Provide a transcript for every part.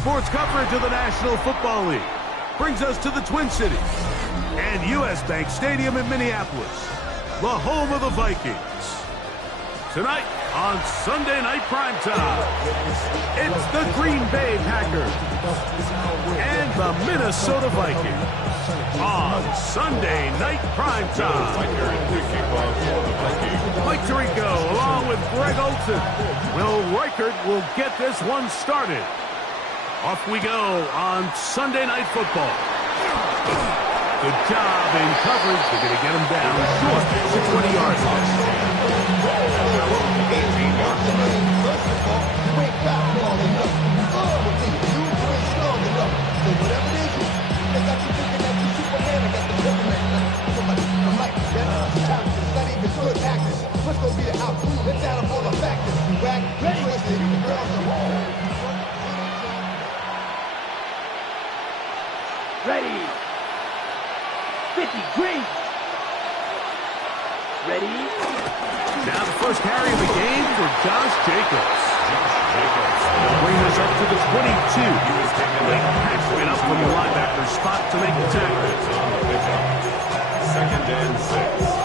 sports coverage of the National Football League brings us to the Twin Cities and U.S. Bank Stadium in Minneapolis, the home of the Vikings. Tonight on Sunday Night Primetime, it's the Green Bay Packers and the Minnesota Vikings on Sunday Night Primetime. Mike Tirico along with Greg Olson. Will Reichert will get this one started. Off we go on Sunday Night Football. Good job in coverage. They're going to get him down short to 20 yards. 18 yards. First of all, you ain't got long enough. You ain't strong enough. So whatever it is, they got you thinking that you Superman. I got the Superman. I'm like, that's challenge. It's not even good practice. What's going to be the outcome? Let's add up all the factors. Rack, twisted, girls are home. Ready. 50 Green. Ready. Now the first carry of the game for Josh Jacobs. They'll bring this up to the 22. They patch it up from the linebacker spot to make the tackle. Second and 6.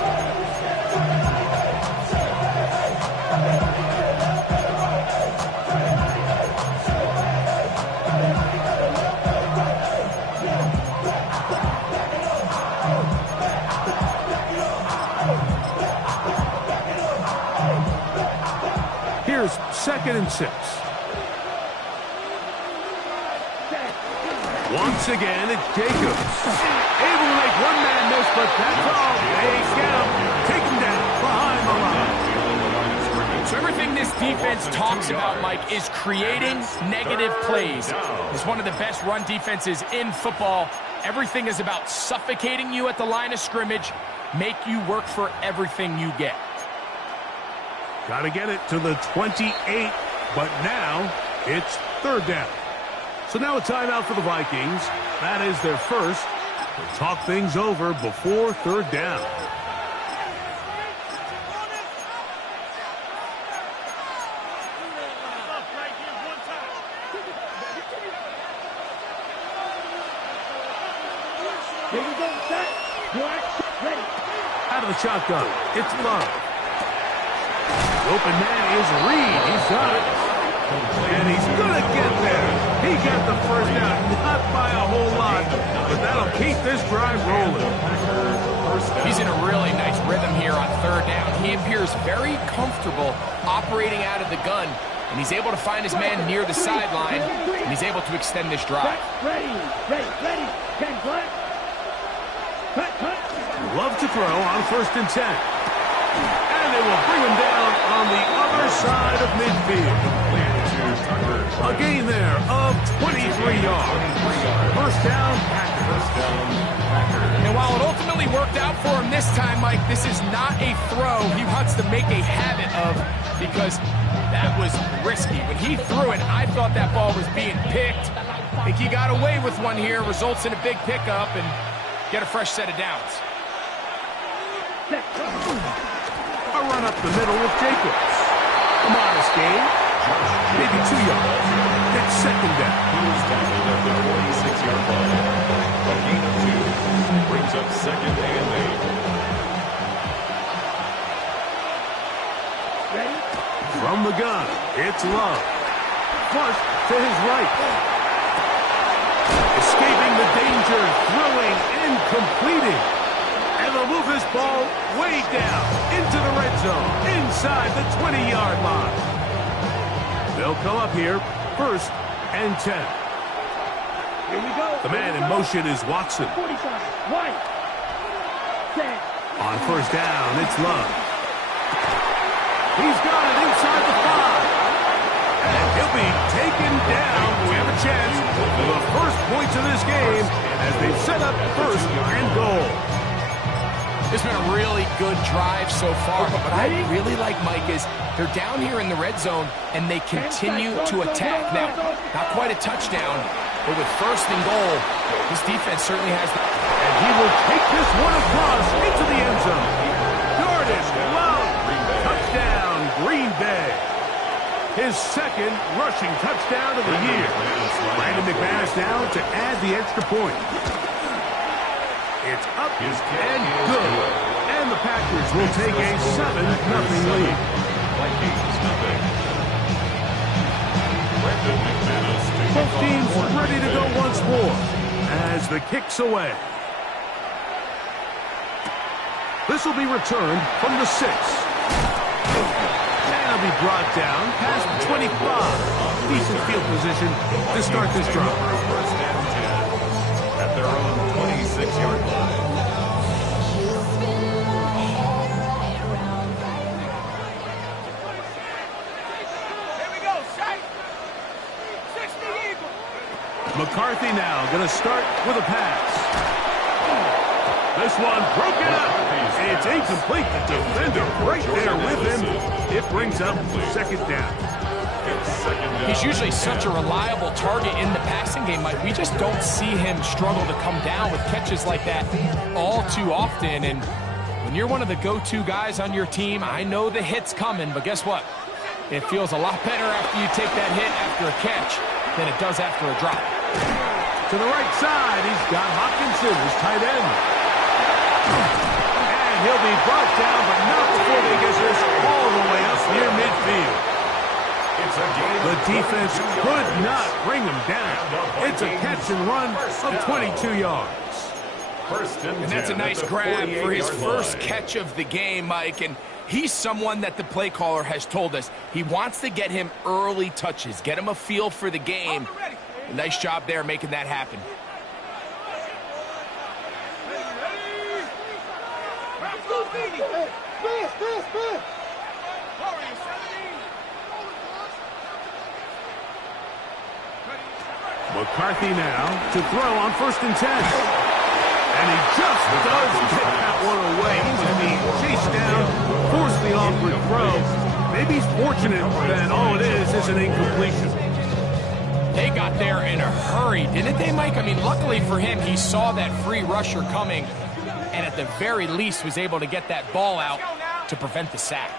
Second and 6. Once again, it's Jacobs. Able to make one man miss, but that's all. They get him. Take him down behind the line. So everything this defense talks about, Mike, is creating negative plays. It's one of the best run defenses in football. Everything is about suffocating you at the line of scrimmage, make you work for everything you get. Got to get it to the 28, but now it's third down. So now a timeout for the Vikings. That is their first. They'll talk things over before third down. Out of the shotgun, it's Love. Open man is Reed. He's got it. And he's going to get there. He got the first down, not by a whole lot, but that'll keep this drive rolling. He's in a really nice rhythm here on third down. He appears very comfortable operating out of the gun, and he's able to find his man near the sideline, and he's able to extend this drive. Ready. 10 flat. Cut. Love to throw on first and 10. And they will bring him down on the other side of midfield. A gain there of 23 yards. First down, Packers. And while it ultimately worked out for him this time, Mike, this is not a throw he wants to make a habit of, because that was risky. When he threw it, I thought that ball was being picked. I think he got away with one here, results in a big pickup, and get a fresh set of downs. A run up the middle with Jacobs. A modest gain. Maybe 2 yards. It's second down. He was tackled at the 46-yard line. A gain of 2 brings up second and 8. Ready. From the gun, it's Love. Flush to his right. Escaping the danger, throwing and completing. And they'll move this ball way down into the red zone, inside the 20-yard line. They'll come up here, first and 10. Here we go. The man in motion is Watson. 45. White. 10. On first down, it's Love. He's got it inside the 5. And he'll be taken down. We have a chance for the first points of this game as they've set up first and goal. It's been a really good drive so far, but what I really like, Mike, is they're down here in the red zone, and they continue to attack. Now, not quite a touchdown, but with first and goal, this defense certainly has the... And he will take this one across into the end zone. Jordan Love, touchdown, Green Bay. His second rushing touchdown of the year. And down to add the extra point. It's up and good. And the Packers will take a 7-0 lead. Vikings nothing. Both teams ready to go once more as the kick's away. This will be returned from the 6. And it'll be brought down past the 25. Decent field position to start this drive. First and 10 at their own 26-yard line. Here we go, sight. 60 Eagle. McCarthy now going to start with a pass. This one broken up. It's incomplete. The defender right there with him. It brings up second down. He's usually such a reliable target in the passing game, Mike. We just don't see him struggle to come down with catches like that all too often. And when you're one of the go-to guys on your team, I know the hit's coming, but guess what? It feels a lot better after you take that hit after a catch than it does after a drop. To the right side, he's got Hopkinson, his tight end. And he'll be brought down, but not before they get this all the way up near midfield. The defense could not bring him down. It's a catch and run of 22 yards. And that's a nice grab for his first catch of the game, Mike. And he's someone that the play caller has told us he wants to get him early touches, get him a feel for the game. Nice job there making that happen. McCarthy now to throw on 1st and 10. And he just does get that one away. He's going to be chased down, force the awkward throw. Maybe he's fortunate that all it is an incompletion. They got there in a hurry, didn't they, Mike? I mean, luckily for him, he saw that free rusher coming and at the very least was able to get that ball out to prevent the sack.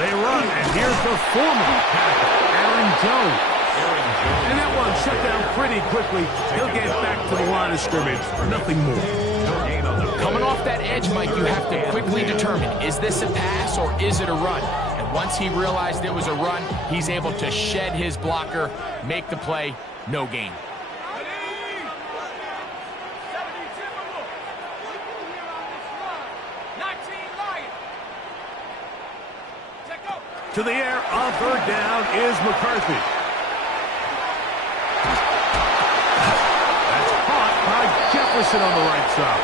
They run, and here's the former Packer, Aaron Jones. And that one shut down pretty quickly. He'll get back to the line of scrimmage. Nothing more. Coming off that edge, Mike, you have to quickly determine, is this a pass or is it a run? And once he realized it was a run, he's able to shed his blocker, make the play, no gain. To the air on 3rd down is McCarthy. That's caught by Jefferson on the right side.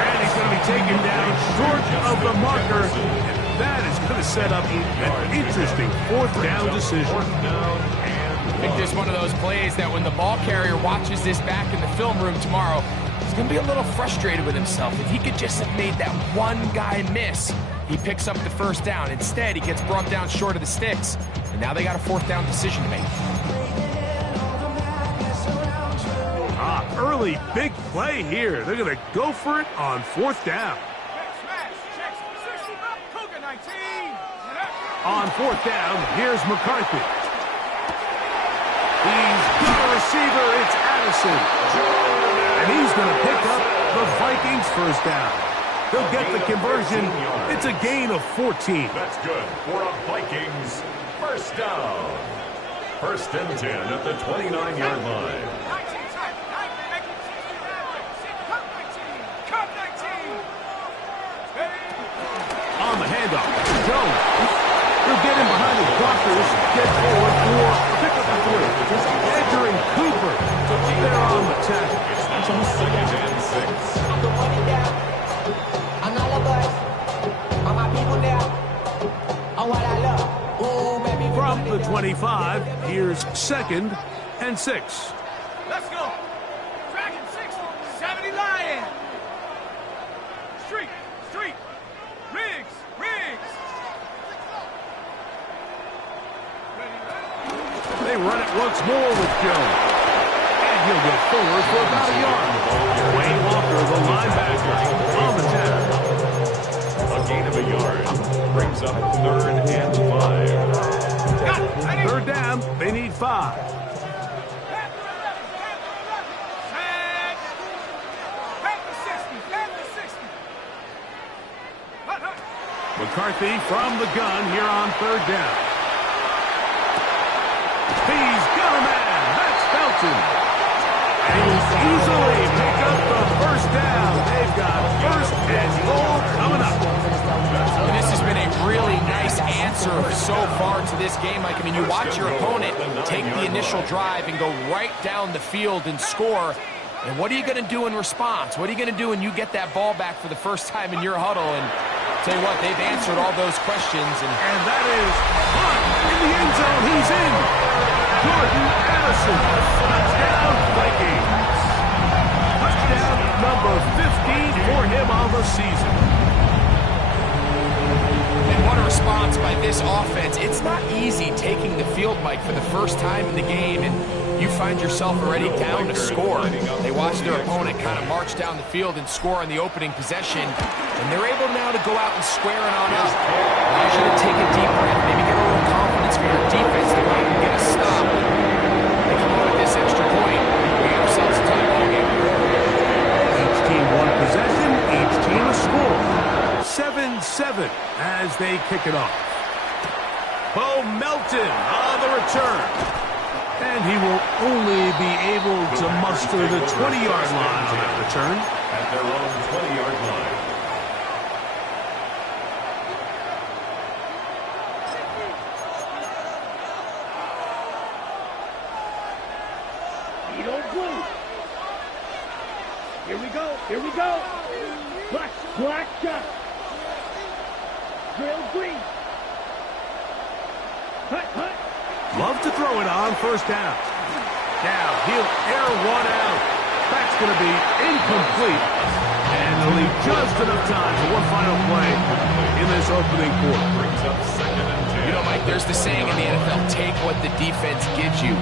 And he's going to be taken down short of the marker. And that is going to set up an interesting 4th down decision. I think this is one of those plays that when the ball carrier watches this back in the film room tomorrow, he's going to be a little frustrated with himself. If he could just have made that one guy miss, he picks up the 1st down. Instead, he gets brought down short of the sticks. And now they got a 4th down decision to make. Early big play here. They're going to go for it on 4th down. On 4th down, here's McCarthy. He's got a receiver. It's Addison. And he's going to pick up the Vikings' 1st down. They'll get the conversion. It's a gain of 14. That's good for a Vikings 1st down. 1st and 10 at the 29-yard line. On the handoff, Jones. He'll get him behind his blockers, get forward for a pickup of 3. Edgar and Cooper. They're on the tackle. It's now 2nd and 6. I'm the money down. I'm not a bus. All my people there. I'm what I love. Ooh, baby. From the 25, here's 2nd and 6. Let's go. Dragon 6, 70 Lion. Street. Riggs. They run it once more with Jones. And he'll get forward for about a yard. Wayne Walker, the linebacker, on the tackle. A gain of a yard brings up 3rd and 5. 3rd down, they need 5. McCarthy from the gun here on third down. He's got a man. That's Felton. And he will easily pick up the first down. They've got first and goal coming up. And this has been a really nice answer so far to this game, Mike. I mean, you watch your opponent take the initial drive and go right down the field and score. And what are you going to do in response? What are you going to do when you get that ball back for the first time in your huddle? And tell you what, they've answered all those questions. And that is Hunt in the end zone. He's in. Jordan Addison. Touchdown, Vikings. Touchdown number 15 for him on the season. And what a response by this offense. It's not easy taking the field, Mike, for the first time in the game, and you find yourself already down to score. They watch their opponent kind of march down the field and score on the opening possession, and they're able now to go out and square it on up. Allows you to take a deep breath, maybe get a little confidence for your defense to go out and get a stop. They come up with this extra point. We have ourselves a tie ball game. Each team one possession, each team a score. 7-7 as they kick it off. Bo Melton on the return. And he will only be able to muster the 20-yard line on that return. At their own 20-yard line. Here we go. Here we go. Black shot. Drill green. Hut. Love to throw it on first down. Now he'll air one out. That's going to be incomplete. And they'll leave just enough time for one final play in this opening quarter. Brings up 2nd and 10. You know, Mike, there's the saying in the NFL, take what the defense gives you.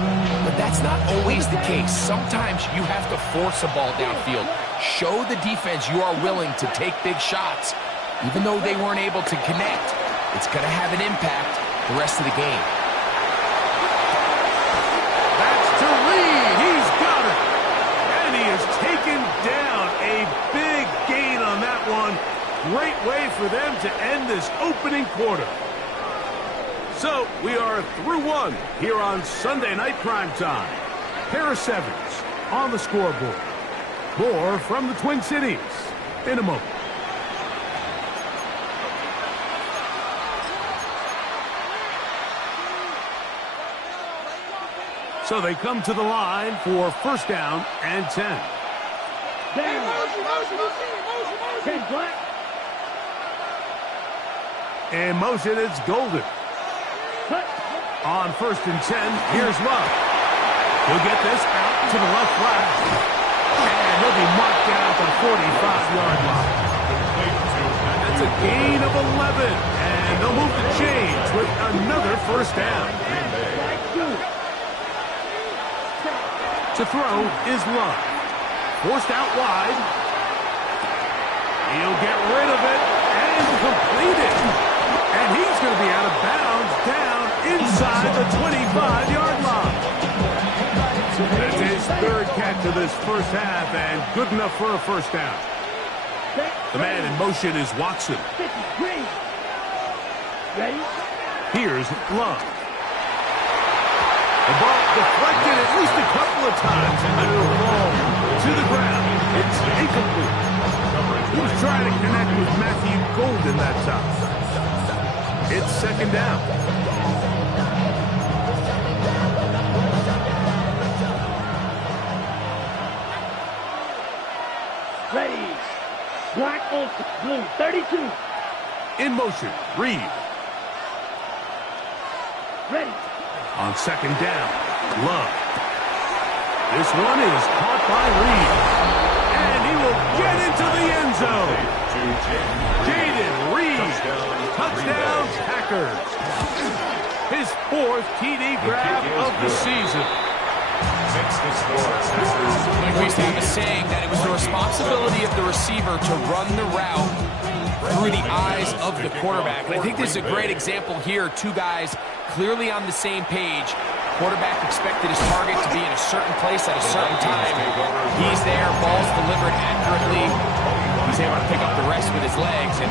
But that's not always the case. Sometimes you have to force a ball downfield. Show the defense you are willing to take big shots. Even though they weren't able to connect, it's going to have an impact the rest of the game. That's to Reed. He's got it. And he has taken down a big gain on that one. Great way for them to end this opening quarter. So we are through one here on Sunday Night Primetime. Pair of sevens on the scoreboard. More from the Twin Cities in a moment. So they come to the line for first down and 10. In motion, it's Golden. On first and 10, here's Love. He'll get this out to the left flash. And he'll be marked down at the 45-yard line. That's a gain of 11. And they'll move the chains with another first down. To throw is Love. Forced out wide. He'll get rid of it and complete it. And he's going to be out of bounds down inside the 25-yard line. That's his third catch of this first half and good enough for a first down. The man in motion is Watson. Here's Love. The ball deflected at least a couple of times and then it'll fall to the ground. It's incomplete. He was trying to connect with Matthew Golden that time. It's second down. Ready. Black, blue, 32. In motion, Reed. Ready. On second down, Love. This one is caught by Reed. And he will get into the end zone. Jaden Reed. Touchdown, Packers. His fourth TD grab of the season. Like we used to have a saying that it was the responsibility of the receiver to run the route through the eyes of the quarterback. And I think this is a great example here. Two guys clearly on the same page. Quarterback expected his target to be in a certain place at a certain time. He's there, ball's delivered accurately. He's able to pick up the rest with his legs, and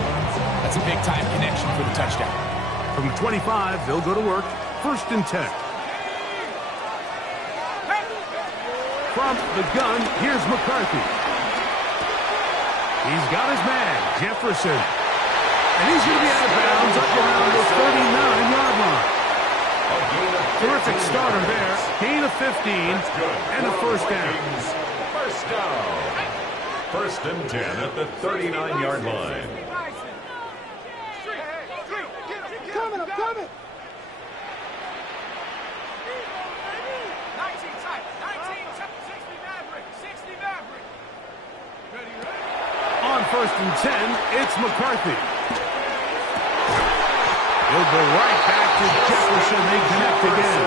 that's a big-time connection for the touchdown. From the 25, they'll go to work. 1st and 10. From the gun, here's McCarthy. He's got his man, Jefferson. And he's going to be out of bounds up around the 39-yard line. Terrific starter there. Gain of 15 and a 1st down. First down. 1st and 10 at the 39-yard line. I'm coming. 19 tight. 19, 60 Maverick. 60 Maverick. On 1st and 10, it's McCarthy. He'll go right back to Jefferson. They connect again.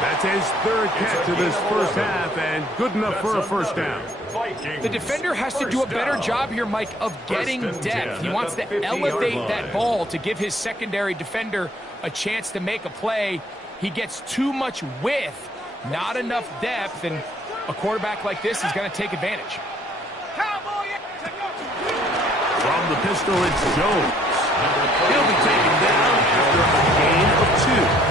That's his 3rd catch of this 1st half, and good enough for a 1st down. The defender has to do a better job here, Mike, of getting depth. He wants to elevate that ball to give his secondary defender a chance to make a play. He gets too much width, not enough depth, and a quarterback like this is going to take advantage. From the pistol, it's Jones. He'll be taken down after a gain of 2.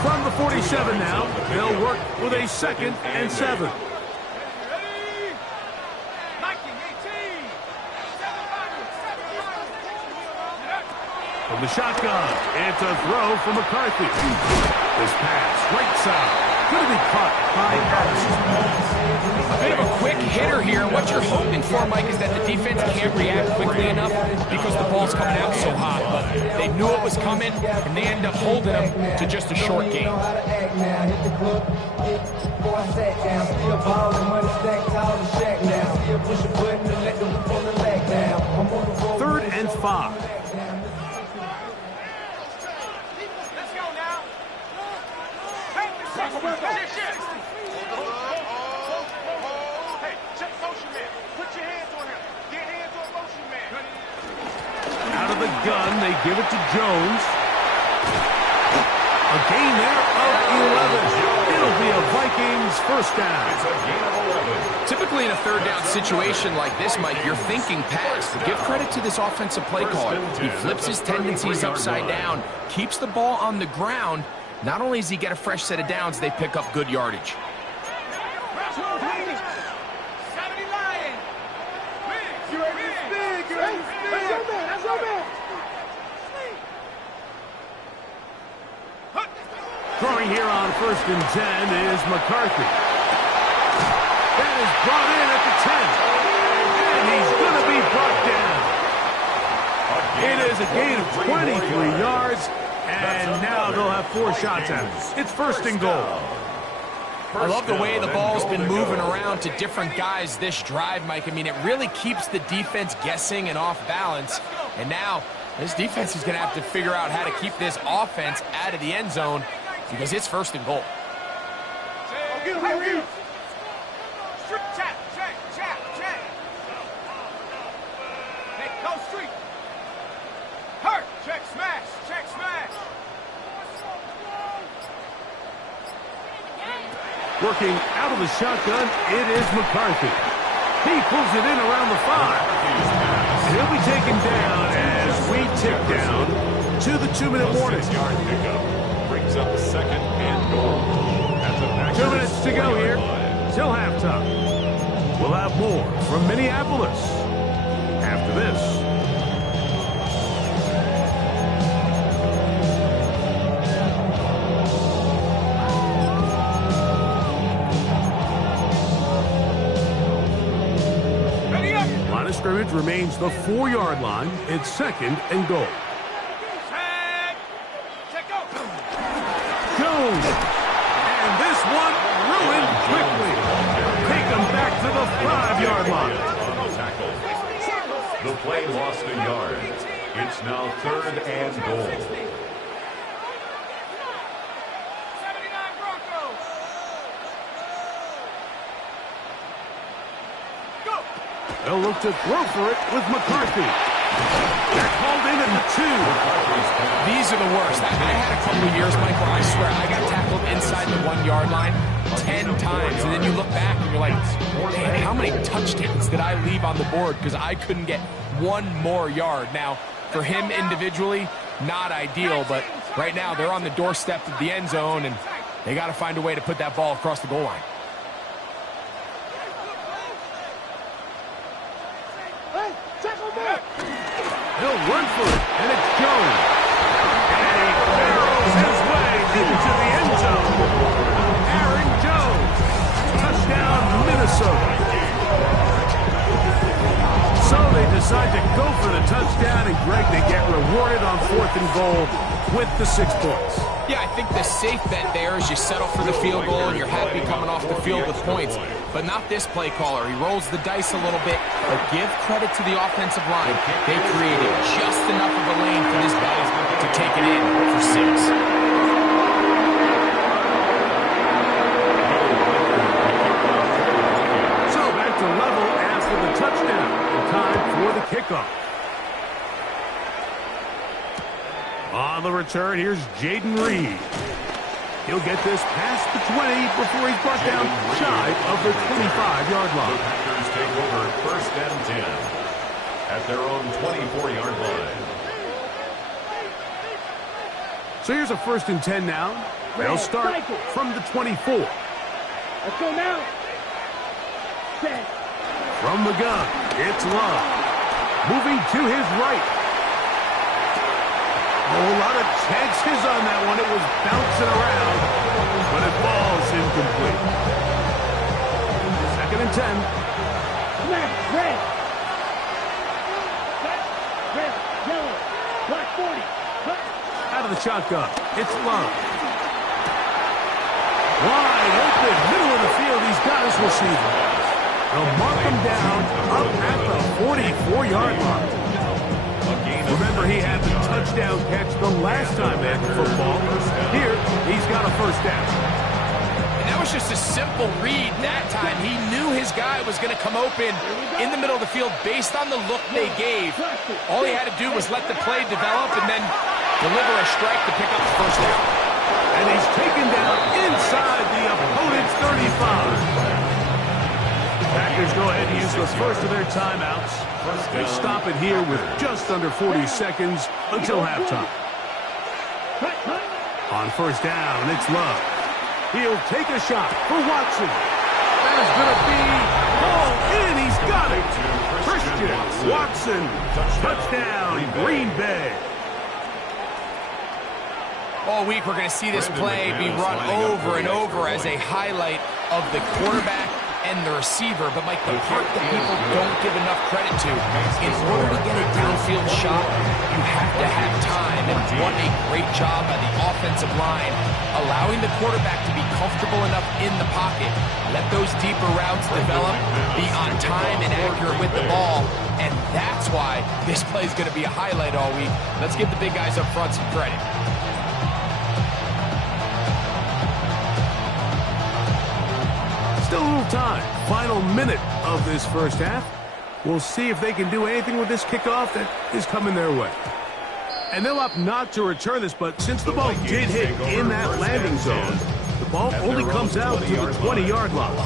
From the 47 now, they'll work with a 2nd and 7. From the shotgun, it's a throw for McCarthy. This pass, right side, going to be caught by Harris. A bit of a quick hitter here. What you're hoping for, Mike, is that the defense can't react quickly enough because the ball's coming out so hot. But they knew it was coming, and they end up holding them to just a short game. 3rd and 5. Let's go now. Take the position. Hey, check motion man. Put your hands on him. Get hands on motion man. Out of the gun, they give it to Jones. A gain there of 11. It'll be a Vikings 1st down. It's a gain of 11. Typically in a 3rd down situation like this, Mike, you're thinking pass. Give credit to this offensive play caller. He flips his tendencies upside down, keeps the ball on the ground. Not only does he get a fresh set of downs, they pick up good yardage. Throwing here on 1st and 10 is McCarthy. That is brought in at the 10. And he's going to be brought down. It is a gain of 23 yards, and now they'll have 4 shots at it. It's 1st and goal. I love the way the ball's been moving around to different guys this drive, Mike. I mean, it really keeps the defense guessing and off balance. And now this defense is going to have to figure out how to keep this offense out of the end zone because it's 1st and goal. Hey, go street. Hurt. Check smash. Check smash. Working out of the shotgun, it is McCarthy. He pulls it in around the 5. And he'll be taken down as we tick down to the 2-minute warning. 6-yard pickup brings up 2nd and goal. 2 minutes to go here till halftime. We'll have more from Minneapolis after this. Line of scrimmage remains the 4-yard line. It's 2nd and goal. Jones. And this one ruined quickly. Take them back to the 5-yard line. The play lost a yard. It's now 3rd and goal. 79 Broncos. Go. They'll look to throw for it with McCarthy. They're called in at the 2. These are the worst. I had a couple of years, Mike, where I swear I got tackled inside the 1-yard line. 10 times, and then you look back and you're like, man, how many touchdowns did I leave on the board because I couldn't get one more yard? Now, for him individually, not ideal, but right now they're on the doorstep of the end zone, and they got to find a way to put that ball across the goal line. He'll run for it, and it's Jones. And he barrels his way into the end zone. Aaron Jones. Touchdown, Minnesota. So they decide to go for the touchdown, and Greg, they get rewarded on 4th and goal with the 6 points. Yeah, I think the safe bet there is you settle for the field goal and you're happy coming off the field with points. But not this play caller. He rolls the dice a little bit, but give credit to the offensive line. They created just enough of a lane for this guy to take it in for 6. So back to level after the touchdown. Time for the kickoff. On the return, here's Jaden Reed. He'll get this past the 20 before he's brought down shy of the 25-yard line. The Packers take over 1st and 10 at their own 24-yard line. So here's a 1st and 10 now. They'll start from the 24. Let's go now. Set. From the gun, it's Love. Moving to his right. A lot of chances on that one. It was bouncing around, but it falls incomplete. 2nd and 10. Snap. Red. Red. Yellow. Black 40. Cut. Out of the shotgun, it's Love. Wide open, middle of the field. He's got his receiver. They'll mark him down up at the 44-yard line. Remember, he had the touchdown catch the last time they had the football. Here, he's got a 1st down. And that was just a simple read that time. He knew his guy was going to come open in the middle of the field based on the look they gave. All he had to do was let the play develop and then deliver a strike to pick up the 1st down. And he's taken down inside the opponent's 35. Packers go ahead and use the first of their timeouts. They stop it here with just under 40 seconds until halftime. On 1st down, it's Love. He'll take a shot for Watson. That is going to be all in. He's got it. Christian Watson. Touchdown, Green Bay. All week we're going to see this play be run over and over as a highlight of the quarterback and the receiver, but Mike, the part that people don't give enough credit to, in order to get a downfield shot, you have to have time, and what a great job by the offensive line, allowing the quarterback to be comfortable enough in the pocket, let those deeper routes develop, be on time and accurate with the ball, and that's why this play is going to be a highlight all week. Let's give the big guys up front some credit. Still a little time. Final minute of this 1st half. We'll see if they can do anything with this kickoff that is coming their way. And they'll opt not to return this, but since the ball did hit in that landing zone, the ball only comes out to the 20-yard line.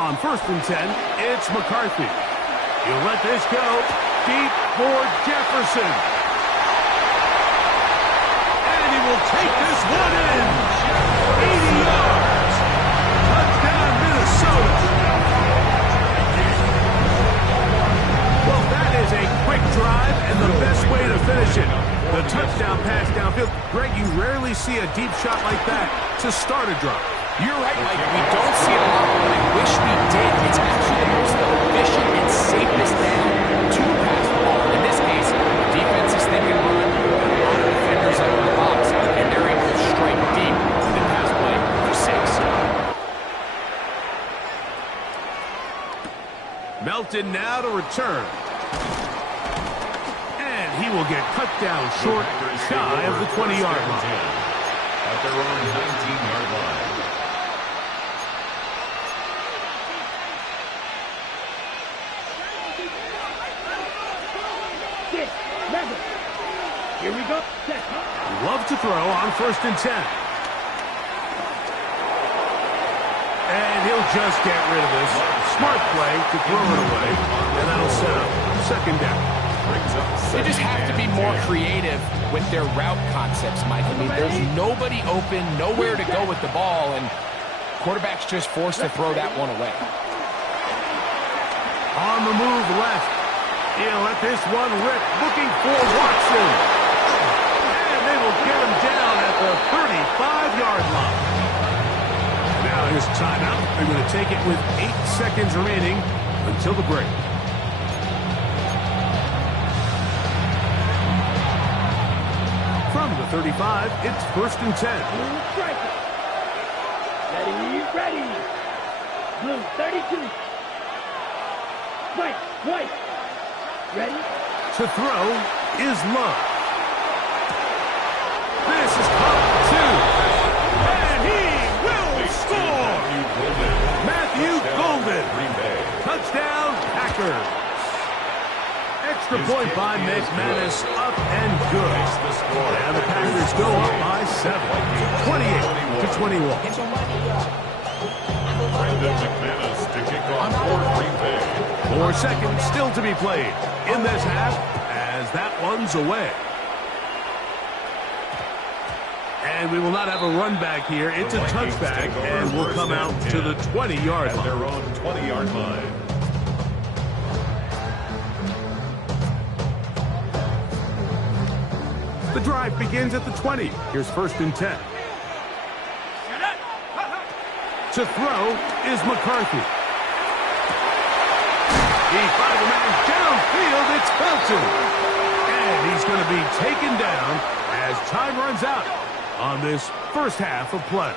On 1st and 10, it's McCarthy. He'll let this go deep for Jefferson. And he will take this one in. 80 yards. Touchdown, Minnesota. Well, that is a quick drive and the best way to finish it. The touchdown pass downfield. Greg, you rarely see a deep shot like that to start a drive. You're right, Mike. We don't see it a lot, but I wish we did. It's actually the most efficient and safest down to pass the ball. In this case, the defense is thinking run, a lot of defenders up in the box, and they're able to strike deep with the pass play for 6. Melton now to return. And he will will get cut down short, shy of the 20-yard line. At their own 19-yard line. Here we go. Love to throw on 1st and 10. And he'll just get rid of this. Smart play to throw it away, and that'll set up 2nd down. They just have to be more creative with their route concepts, Mike. I mean, there's nobody open, nowhere to go with the ball, and quarterback's just forced to throw that one away. On the move left. He'll let this one rip, looking for Watson. And they will get him down at the 35-yard line. Now his timeout. They're going to take it with 8 seconds remaining until the break. From the 35, it's 1st and 10. Blue striker. Ready. Blue 32. White. Ready? To throw is Love. This is caught 2. And he will score! Matthew Golden. Touchdown, Packers. Extra point by McManus, up and good. And the Packers go up by 7. 28-21. Get your money up. Brandon McManus to kick off for Green Bay. 4 seconds still to be played in this half as that one's away. And we will not have a run back here. It's a touchback, and we'll come out to the 20-yard line. Their own 20-yard line. The drive begins at the 20. Here's 1st and 10. To throw is McCarthy. He finds a man downfield. It's Felton. And he's going to be taken down as time runs out on this first half of play.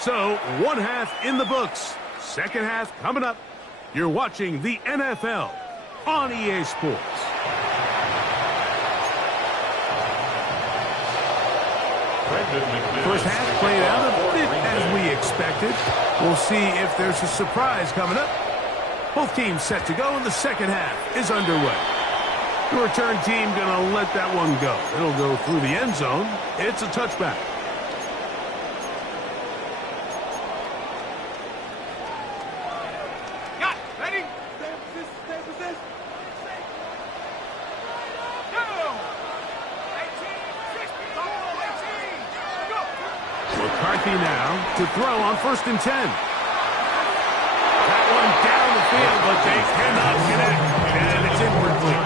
So, 1 half in the books. 2nd half coming up. You're watching the NFL on EA Sports. First half played out a bit as we expected. We'll see if there's a surprise coming up. Both teams set to go, and the 2nd half is underway. The return team going to let that one go. It'll go through the end zone. It's a touchback. McCarthy now to throw on 1st and 10. That one down the field, but they cannot connect. And it's incomplete.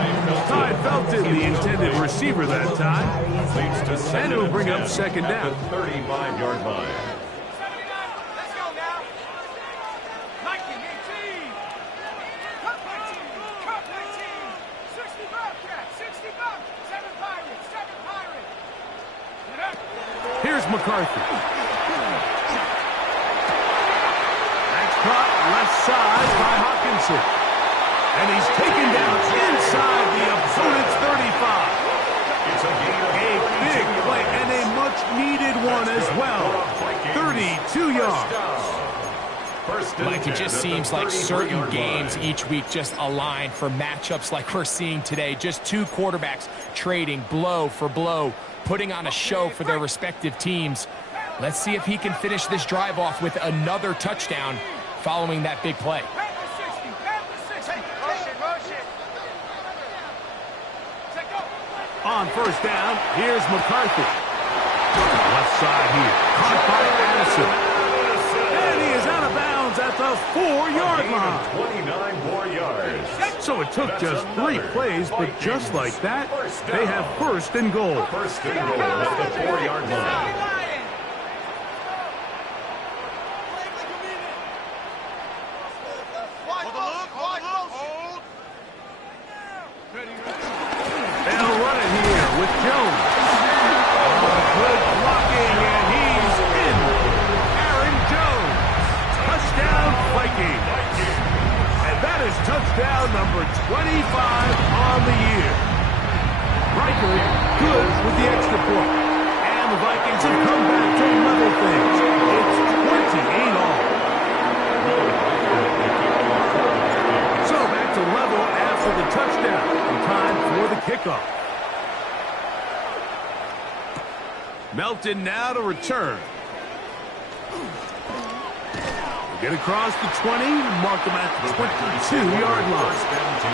Ty Felton, the intended receiver that time. And it'll bring up 2nd down. 35-yard line. Let's go now. 19, 18. Cut 19. 60 Bobcats. 60 Bobcats. 7 Pirates. 7 Pirates. Here's McCarthy. That's caught left side by Hawkinson. And he's taken down inside the opponent's 35. It's a gain of A big play and a much-needed one as well. 32 yards. Mike, it just seems like certain games each week just align for matchups like we're seeing today. Just 2 quarterbacks trading blow for blow, putting on a show for their respective teams. Let's see if he can finish this drive off with another touchdown following that big play. On 1st down, here's McCarthy. Left side here. Caught by Addison. And he is out of bounds at the 4-yard line. 29 more yards. So it took just 3 plays, but just like that, they have 1st and goal. 1st and goal at the 4-yard line. They'll run it here with Jones. Oh, good blocking, and good with the extra point. And the Vikings have come back to level things. It's 28 all. So back to level after the touchdown. And time for the kickoff. Melton now to return. Get across the 20, mark them at the 22-yard line. First and 10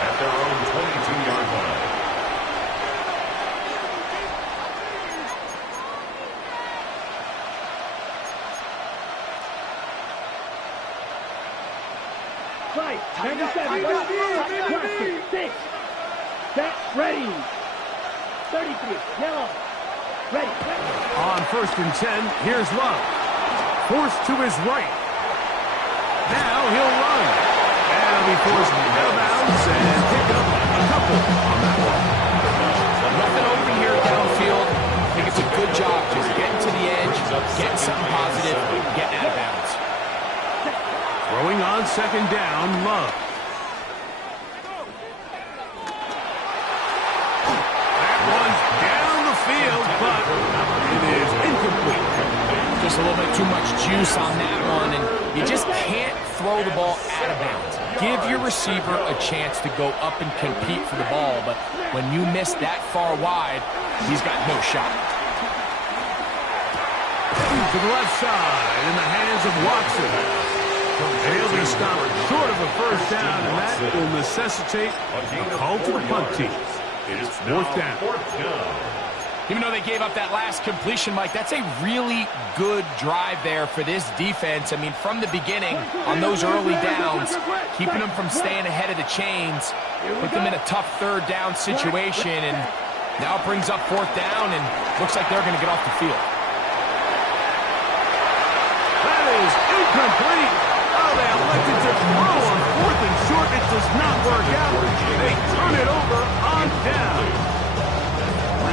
at their own 22-yard line. Fight, 97. Classic, 6. Set, ready. 33, yellow. Ready. On first and 10, here's Love. Forced to his right. Now he'll run. And he'll be forced out of bounds and pick up a couple on that one. Nothing open here downfield. I think it's a good job just getting to the edge, getting something positive, getting out of bounds. Throwing on second down, Love. That one's down the field, but it is incomplete. Just a little bit too much juice on that one, and you just can't throw the ball out of bounds. Give your receiver a chance to go up and compete for the ball, but when you miss that far wide, he's got no shot. To the left side, in the hands of Watson. And he'll be stopped short of a first down, and that will necessitate a call to the punt team. It's fourth down. Even though they gave up that last completion, Mike, that's a really good drive there for this defense. I mean, from the beginning, on those early downs, keeping them from staying ahead of the chains, put them in a tough third down situation, and now it brings up fourth down, and looks like they're going to get off the field. That is incomplete. Oh, they elected to throw on fourth and short. It does not work out. They turn it over on down.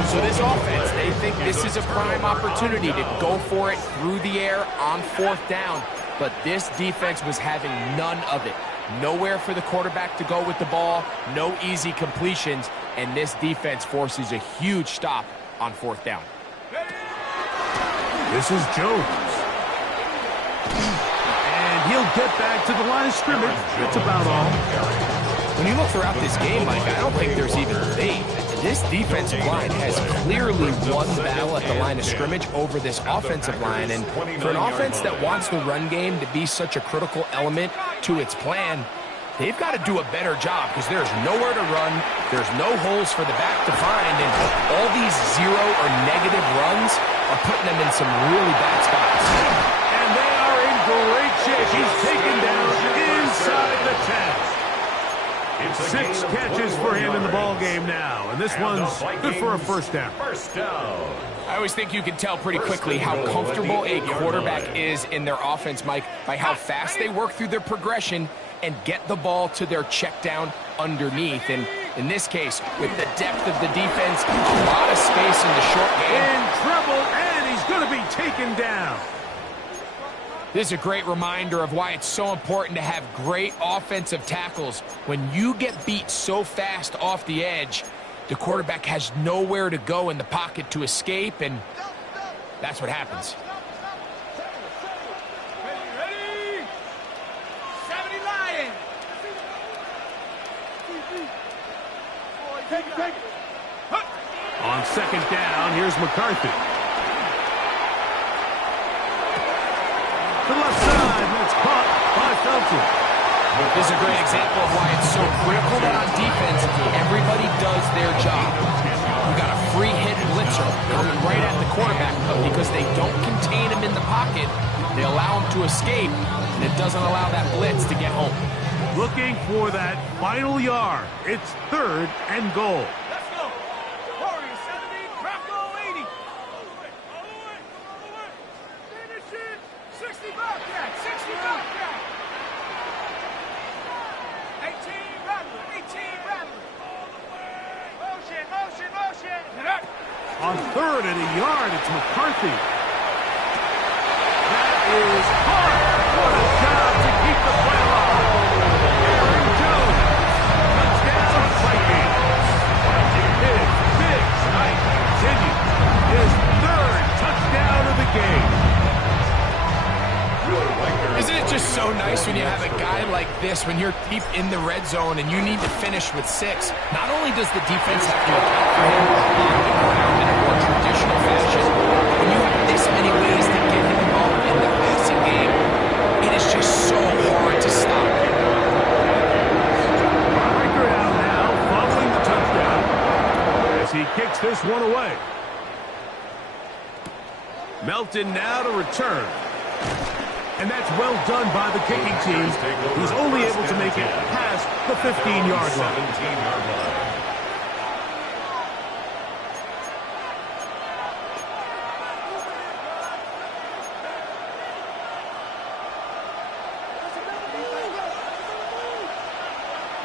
So this offense, they think this is a prime opportunity to go for it through the air on fourth down. But this defense was having none of it. Nowhere for the quarterback to go with the ball, no easy completions, and this defense forces a huge stop on fourth down. This is Jones. And he'll get back to the line of scrimmage. That's about all. When you look throughout this game, Mike, I don't think there's even debate. This defensive line has clearly won the battle at the line of scrimmage over this offensive line. And for an offense that wants the run game to be such a critical element to its plan, they've got to do a better job because there's nowhere to run, there's no holes for the back to find, and all these zero or negative runs are putting them in some really bad spots. And they are in great shape. He's taken down inside the 10. 6 catches for him in the ball game now, and this one's good for a first down. I always think you can tell pretty quickly how comfortable a quarterback is in their offense, Mike, by how fast they work through their progression and get the ball to their check down underneath. And in this case, with the depth of the defense, a lot of space in the short game. In trouble, and he's going to be taken down. This is a great reminder of why it's so important to have great offensive tackles. When you get beat so fast off the edge, the quarterback has nowhere to go in the pocket to escape, and that's what happens. Ready? 70 Lions. Take it. On second down, here's McCarthy. To the left side, that's caught by Felton. This is a great example of why it's so critical that on defense, everybody does their job. You got a free hit blitzer coming right at the quarterback, but because they don't contain him in the pocket, they allow him to escape, and it doesn't allow that blitz to get home. Looking for that final yard. It's third and goal. Let's go. Warriors 70, Bronco 80. All the way. Finish it. 60 Bobcat, 60 Bobcat. 18 Rattler, 18 Rattler. All the way. Motion, motion, motion. On third and a yard, it's McCarthy. That is hard. What a job to keep the play alive. Aaron Jones. Touchdown, Vikings. Big when you have a guy like this, when you're deep in the red zone and you need to finish with 6, not only does the defense have to account for him on the ground in a more traditional fashion, when you have this many ways to get him involved in the passing game, it is just so hard to stop. Record out now following the touchdown as he kicks this one away. Melton now to return. And that's well done by the kicking team. He's only able to make it past the 15-yard line. 17-yard line.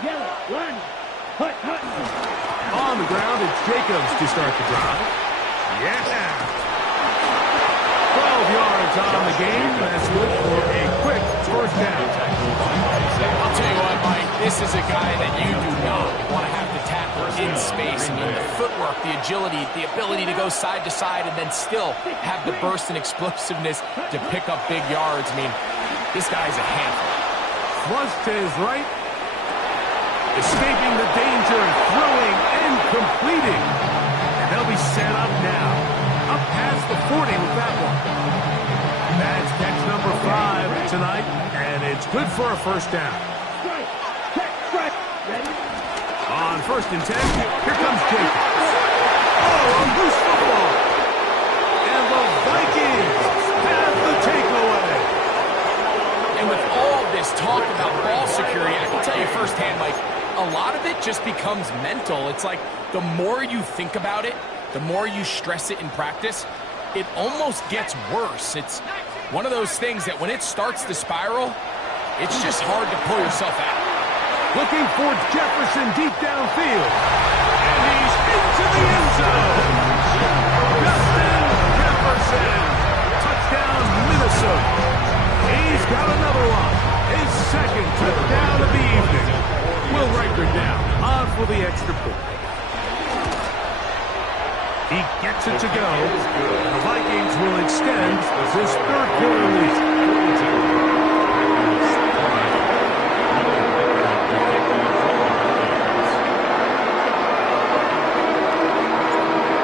Yellow, one. Hut. On the ground, it's Jacobs to start the drive. Yeah. 12 yards on the game. That's good for a quick first down. I'll tell you what, Mike, this is a guy that you do not want to have to tackle in space. I mean, the footwork, the agility, the ability to go side to side and then still have the burst and explosiveness to pick up big yards. I mean, this guy's a handful. Flush to his right. Escaping the danger, throwing and completing. And they'll be set up now. Up past the 40 with that one. That's catch number 5 tonight, and it's good for a first down. Strike. Check. Strike. Ready? On 1st and 10, here comes Jacobs. Oh, a loose football. And the Vikings have the takeaway. And with all this talk about ball security, I can tell you firsthand, Mike, a lot of it just becomes mental. It's like the more you think about it, the more you stress it in practice, it almost gets worse. It's one of those things that when it starts to spiral, it's just hard to pull yourself out. Looking for Jefferson deep downfield. And he's into the end zone. Justin Jefferson. Touchdown, Minnesota. He's got another one. His second touchdown of the evening. Will Riker down on for the extra point. He gets it to go. The Vikings will extend this third quarter lead.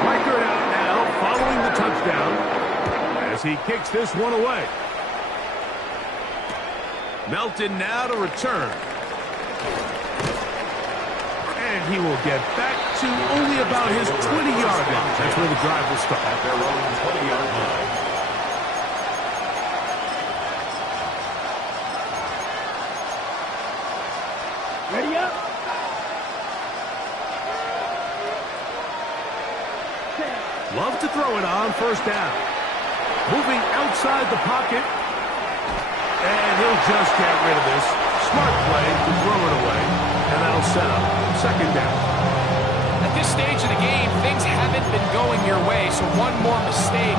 Record out now following the touchdown as he kicks this one away. Melton now to return. And he will get back to only about his 20-yard line. That's where the drive will start. At their own 20-yard line. Ready up. Love to throw it on 1st down. Moving outside the pocket. And he'll just get rid of this. Smart play to throw it away. And that'll set up 2nd down. At this stage of the game, things haven't been going your way, so one more mistake,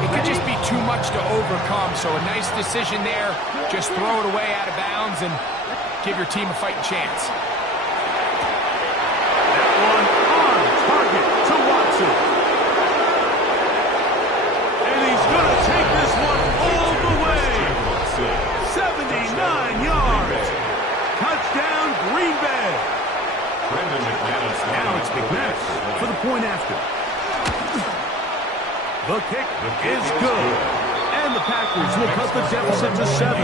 it could just be too much to overcome. So a nice decision there. Just throw it away out of bounds and give your team a fighting chance. That one on target to Watson. And he's going to take this one all the way. 79 yards. Touchdown, Green Bay. Now it's McManus for the point after. The kick is good. And the Packers will cut the deficit to 7.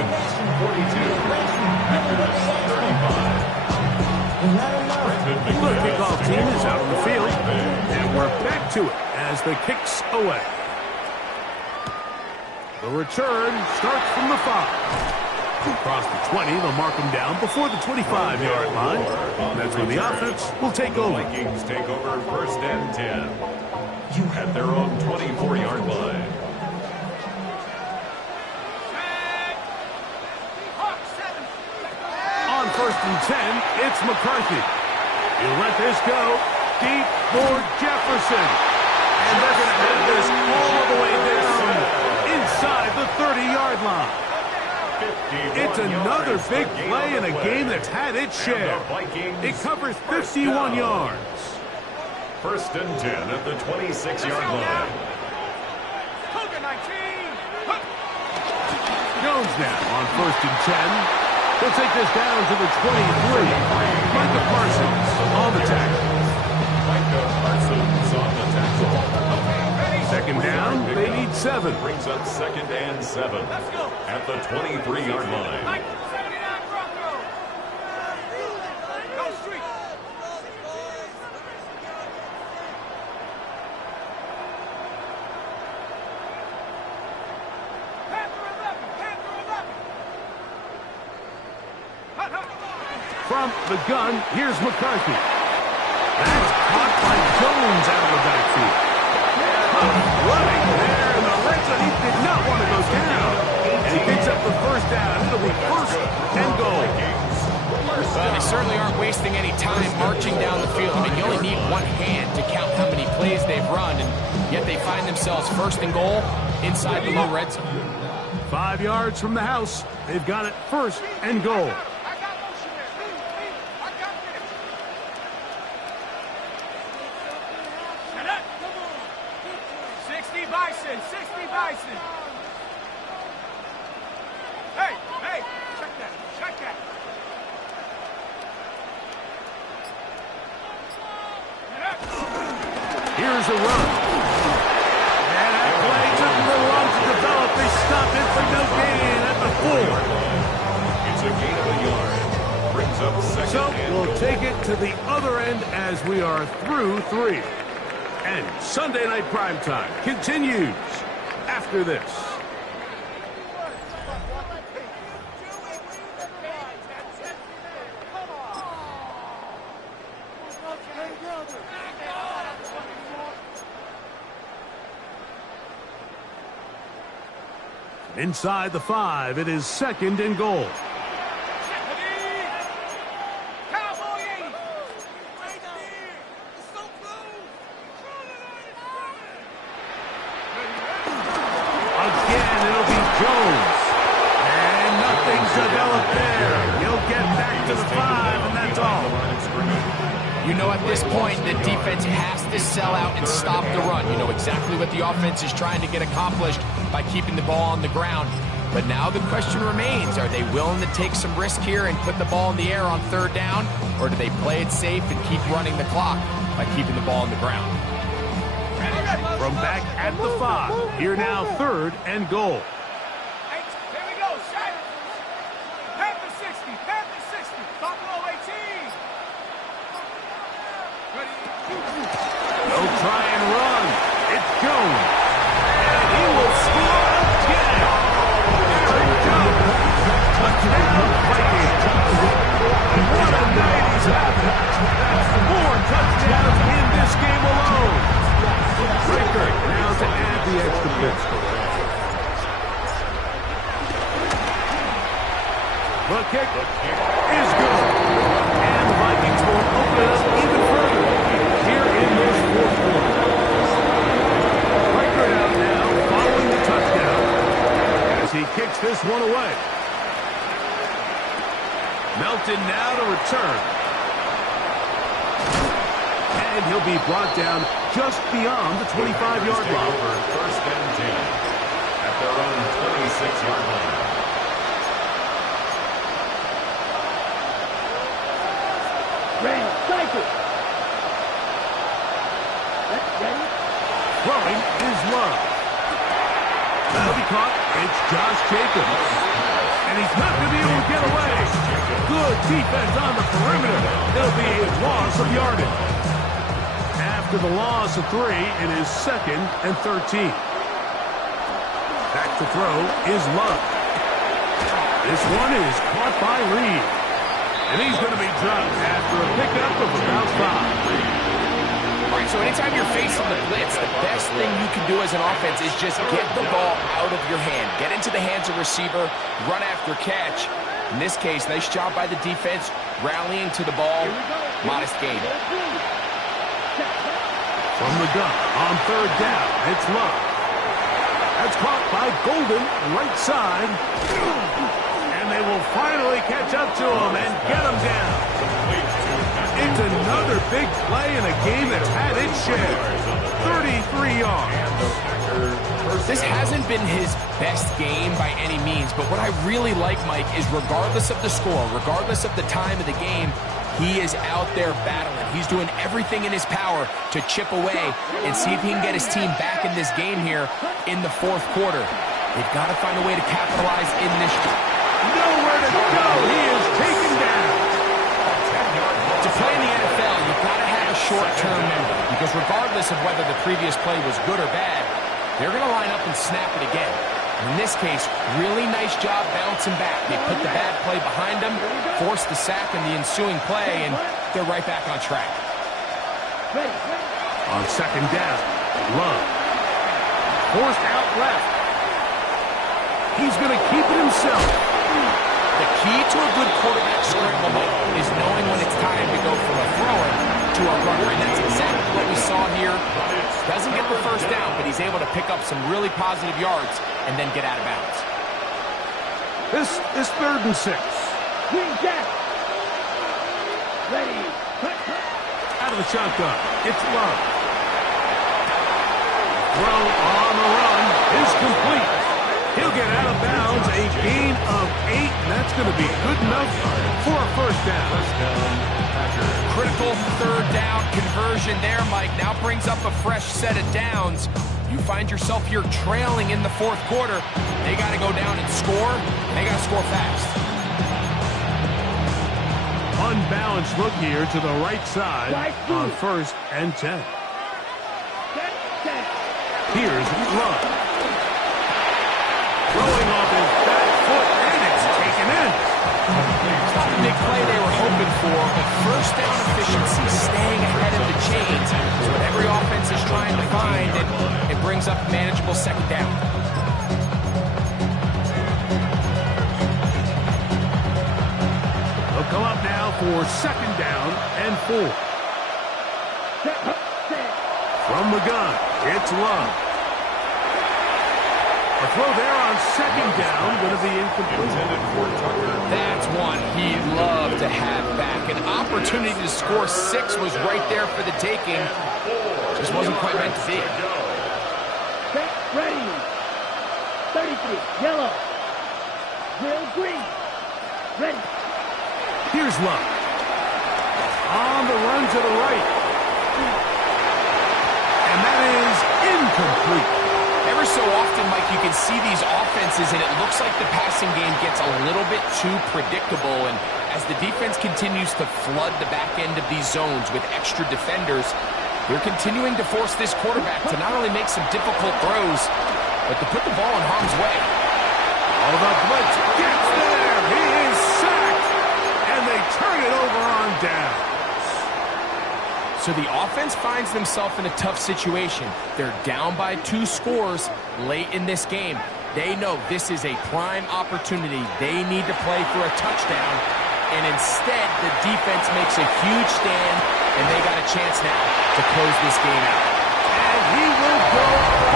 The kickoff team is out on the field. And we're back to it as the kick's away. The return starts from the 5. Across the 20, they'll mark him down before the 25-yard line. That's when the offense will take over. Vikings take over 1st and 10. At their own 24-yard line. On 1st and 10, it's McCarthy. He'll let this go deep for Jefferson. And they're going to have this all the way down inside the 30-yard line. It's another big play in a game that's had its share. It covers 51 yards. 1st and 10 at the 26-yard line. Jones now on 1st and 10. He'll take this down to the 23. Micah Parsons on the tackle. Micah Parsons on the tackle. Second down, they need 7. Brings up 2nd and 7 at the 23-yard line. 79 Bronco. Go street. Panther 11. Panther 11. Hut, hut. From the gun, here's McCarthy. That's caught by Jones out of the backfield. Running there in the red zone. He did not want to go down. And he picks up the first down. It'll be 1st and goal. Well, they certainly aren't wasting any time marching down the field. I mean, you only need one hand to count how many plays they've run, and yet they find themselves 1st and goal inside the low red zone. 5 yards from the house. They've got it 1st and goal. I got motion there. I got this. Shut up. 60 Bison. 60 Bison. Hey, hey. Check that. Check that. Here's a run. And that play took a little long to develop. They stopped it for no gain at the 4. It's a gain of a yard. Brings up 2nd So and we'll goal. take it to the other end as we are through 3. And Sunday Night Primetime continues after this. Inside the 5, it is 2nd and goal. Cowboy 80. Right there. It's so close. Again, it'll be Jones. And nothing's developed there. He'll get back to the 5, and that's all. You know, at this point, the defense has to sell out and stop the run. You know exactly what the offense is trying to get accomplished by keeping the ball on the ground. But now the question remains, are they willing to take some risk here and put the ball in the air on 3rd down? Or do they play it safe and keep running the clock by keeping the ball on the ground? From back at the 5, here now 3rd and goal. Hey, here we go. Shot. Panther 60. Panther 60. Buffalo 18. They'll try and run. It's Jones. And he will score again. Aaron Jones. Touchdown, Vikings. What a night he's having. That's 4 touchdowns in this game alone. Breaker now to add the extra point. The kick is good. And the Vikings will open it up even further here in this 4th quarter. Breaker out now following the touchdown as he kicks this one away. Melton now to return. And he'll be brought down just beyond the 25-yard line. Over 1st and 10 at their own 26-yard line. Ready, cycle. Ready? Throwing is Love. That'll be caught. It's Josh Jacobs. And he's not going to be able to get away. Good defense on the perimeter. It'll be a loss of yardage. After the loss of 3, it is 2nd and 13. Back to throw is Love. This one is caught by Reed. And he's going to be dropped after a pickup of about 5. All right, so anytime you're facing the blitz, the best thing you can do as an offense is just get the ball out of your hand. Get into the hands of receiver, run after catch. In this case, nice job by the defense, rallying to the ball. Modest gain. From the gun on 3rd down, it's Love. That's caught by Golden, right side. And they will finally catch up to him and get him down. It's another big play in a game that's had its share. 33 yards. This hasn't been his best game by any means, but what I really like, Mike, is regardless of the score, regardless of the time of the game, he is out there battling. He's doing everything in his power to chip away and see if he can get his team back in this game here in the fourth quarter. They've got to find a way to capitalize in this. Nowhere to go. He is taken down. To play in the NFL, you've got to have a short-term memory, because regardless of whether the previous play was good or bad, they're going to line up and snap it again. In this case, really nice job bouncing back. They put the bad play behind them, forced the sack in the ensuing play, and they're right back on track. On second down, Love. Forced out left. He's going to keep it himself. The key to a good quarterback scramble is knowing when it's time to go from a thrower to a runner, and that's exactly what we saw here. Doesn't get the first down, but he's able to pick up some really positive yards and then get out of bounds. This is 3rd and 6. Green Jack. Ready. Out of the shotgun. It's Love. Throw on the run is complete. He'll get out of bounds. A gain of 8, and that's going to be good enough for a first down. Critical 3rd down conversion there, Mike. Now brings up a fresh set of downs. You find yourself here trailing in the fourth quarter. They got to go down and score. They got to score fast. Unbalanced look here to the right side on 1st and 10. Here's Love. Throwing off his back foot, and it's taken in. It's not the big play they were hoping for, but first down efficiency, staying ahead of the chains, is what every offense is trying to find, and it brings up manageable second down. They'll come up now for 2nd down and 4. From the gun, it's Love. A throw there on 2nd down, going to be incomplete. That's one he'd love to have back. An opportunity to score 6 was right there for the taking. Just wasn't quite meant to be. Ready. 33. Yellow. Real green. Ready. Here's Love. On the run to the right. And that is incomplete. Ever so often, Mike, you can see these offenses, and it looks like the passing game gets a little bit too predictable. And as the defense continues to flood the back end of these zones with extra defenders, they're continuing to force this quarterback to not only make some difficult throws, but to put the ball in harm's way. All the blitz gets there. He is sacked. And they turn it over on down. So the offense finds themselves in a tough situation. They're down by 2 scores late in this game. They know this is a prime opportunity. They need to play for a touchdown. And instead, the defense makes a huge stand, and they got a chance now to close this game out. And he will go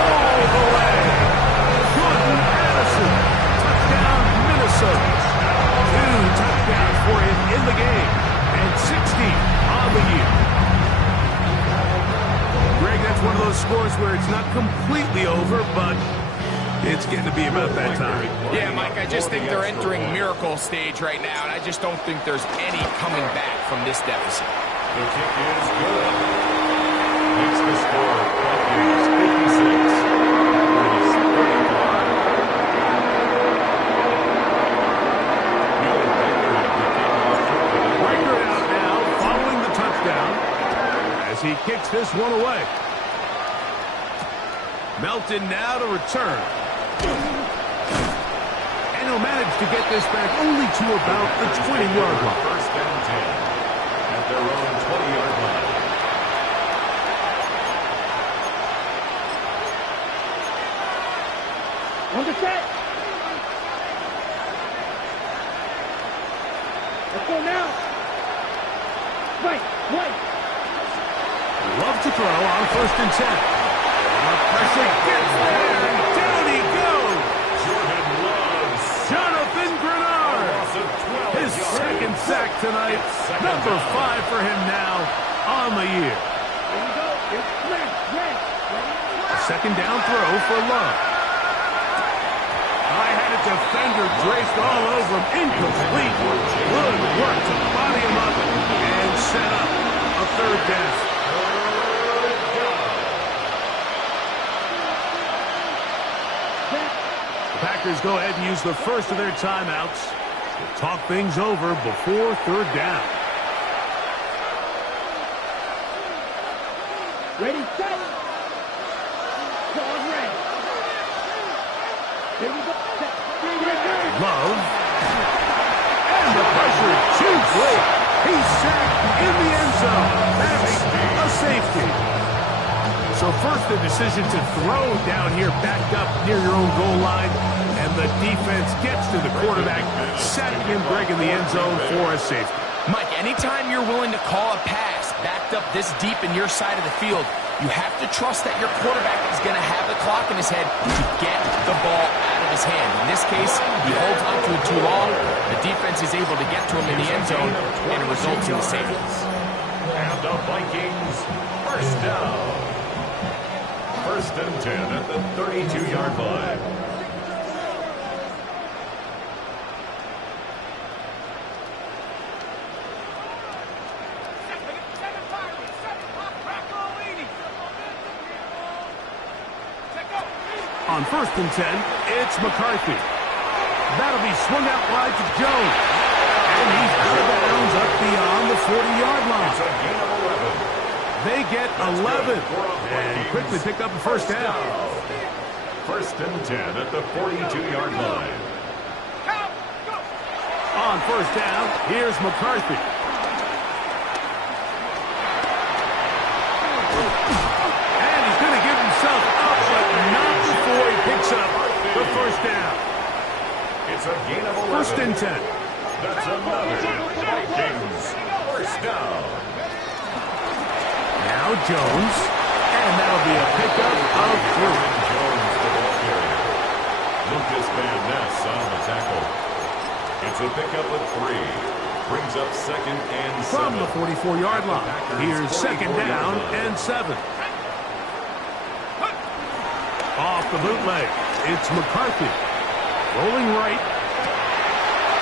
all the way. Jordan Addison. Touchdown, Minnesota. 2 touchdowns for him in the game. And 16 on the year. Greg, that's one of those scores where it's not completely over, but it's getting to be about that time. Yeah, Mike, I just think they're entering miracle stage right now, and I just don't think there's any coming back from this deficit. The kick is good. Makes the score Vikings 56. Riker out now, following the touchdown, as he kicks this one away. Melton now to return. And he'll manage to get this back only to about the 20-yard line. 1st and 10 at their own 20-yard line. On the set. Let's go now. Right. Love to throw on 1st and 10. Pressure gets there, and down he goes. Jordan Love. Jonathan Grenard. His 2nd sack tonight. Number 5 for him now on the year. Here we go. It's left. Red. Second down throw for Love. I had a defender draped all over him. Incomplete. Good work to body him up and set up a third down. The Packers go ahead and use the first of their timeouts to talk things over before third down. Ready, set. Ball ready. Here we go. Love. And the pressure too great. He's sacked in the end zone. That's a safety. So first the decision to throw down here backed up near your own goal line. And the defense gets to the quarterback, sacking him, breaking the end zone for a safety. Mike, anytime you're willing to call a pass backed up this deep in your side of the field, you have to trust that your quarterback is going to have the clock in his head to get the ball out of his hand. In this case, he holds on to it too long. The defense is able to get to him in the end zone, and it results in the safety. And the Vikings, first down. First and 10 at the 32-yard line. On first and 10, it's McCarthy. That'll be swung out wide to Jones. And he's out of bounds up beyond the 40-yard line. It's a gain of 11. They get 11 and quickly pick up a first down. First and 10 at the 42-yard line. On first down, here's McCarthy. And he's going to give himself up, but not before he picks up the first down. It's a gain of 11. First and 10. That's another Vikings first down. Now Jones, and that'll be a pickup of 3. Jones, the ball carrier. Lucas Van Ness on the tackle. It's a pickup of 3. Brings up second and 7. From the 44-yard line, here's second down and 7. Off the bootleg, it's McCarthy. Rolling right.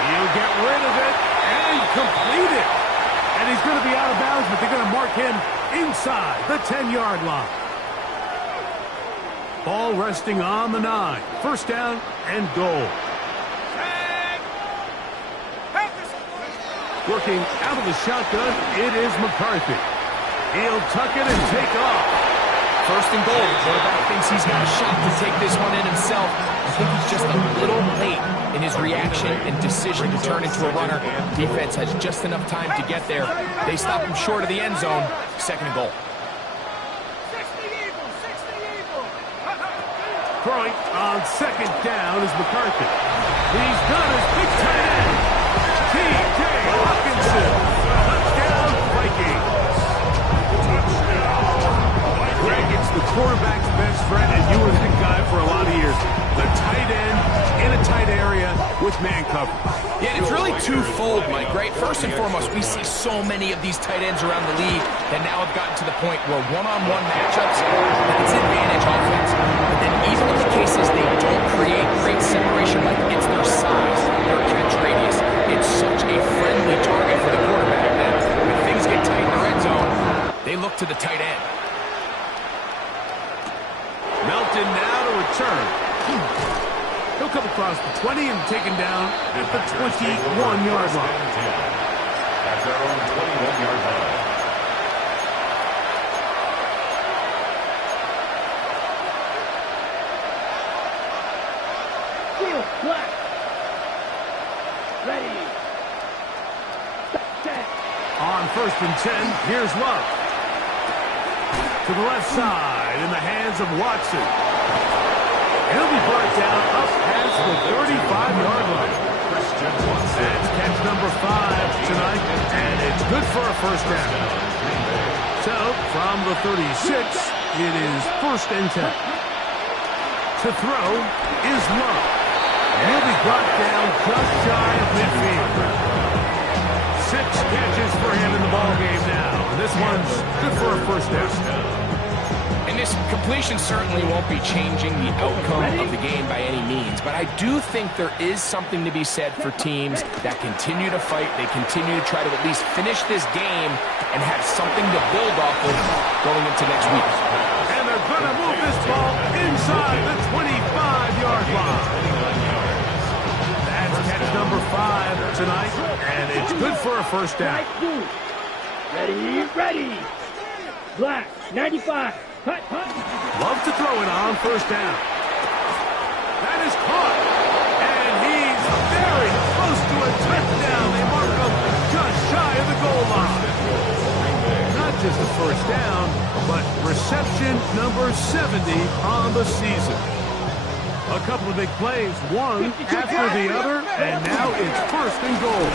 He'll get rid of it and complete it. And he's going to be out of bounds, but they're going to mark him inside the 10-yard line. Ball resting on the 9. First down and goal. Working out of the shotgun, it is McCarthy. He'll tuck it and take off. First and goal. The quarterback thinks he's got a shot to take this one in himself. I think he's just a little late in his reaction and decision to turn into a runner. Defense has just enough time to get there. They stop him short of the end zone. Second and goal. Throwing on second down is McCarthy. He's done his big tight end. T.J. Hawkinson. Touchdown, Vikings. Greg, it's the quarterback's best friend, and you were that guy for a lot of years. The tight end in a tight area with man coverage. Yeah, and it's really twofold, Mike, right? First and foremost, we see so many of these tight ends around the league that now have gotten to the point where one-on-one matchups, it's an advantage offense. But then even in the cases they don't create great separation, like it's their size, their catch radius, it's such a friendly target for the quarterback that when things get tight in the red zone, they look to the tight end. Melton now to return. He'll come across the 20 and taken down at the 21-yard line. At their own 21-yard line. Field black. Ready. Set. On first and 10, here's Love. To the left side in the hands of Watson. He'll be brought down up past the 35-yard line. That's catch number 5 tonight, and it's good for a first down. So, from the 36, it is first and 10. To throw is Love. He'll be brought down just shy of midfield. 6 catches for him in the ballgame now. And this one's good for a first down. And Marcus, completion certainly won't be changing the outcome of the game by any means, but I do think there is something to be said for teams that continue to fight. They continue to try to at least finish this game and have something to build off of going into next week. And they're going to move this ball inside the 25-yard line. That's catch number 5 tonight, and it's good for a first down. Ready. Black, 95. Cut. Love to throw it on first down. That is caught. And he's very close to a touchdown. They mark him just shy of the goal line. Not just a first down, but reception number 70 on the season. A couple of big plays, one after the other, and now it's first and goal.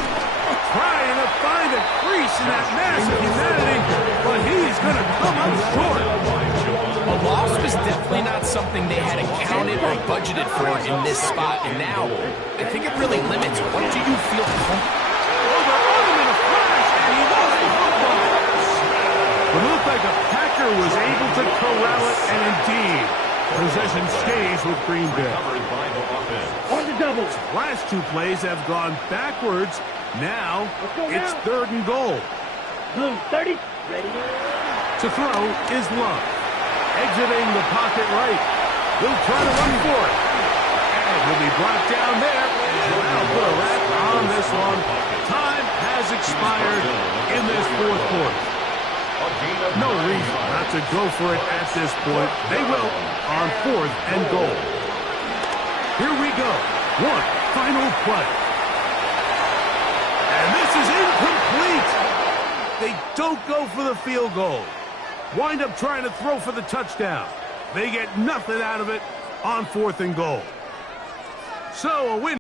Trying to find a crease in that massive humanity, but he's going to come up short. A loss was definitely not something they had accounted or budgeted for in this spot, and now I think it really limits what do you feel comfortable. In a flash, and he lost the football. It looked like a Packer was able to corral it, and indeed, possession stays with Green Bay. On the double. Last 2 plays have gone backwards. Now it's third and goal. Blue, 30. Ready. To throw is Love. Exiting the pocket right. He'll try to run for it. And he'll be blocked down there. And that'll put a wrap on this one. Time has expired in this fourth quarter. No reason not to go for it at this point. They will on 4th and goal. Here we go. One final play. And this is incomplete. They don't go for the field goal. Wind up trying to throw for the touchdown. They get nothing out of it on 4th and goal. So a win.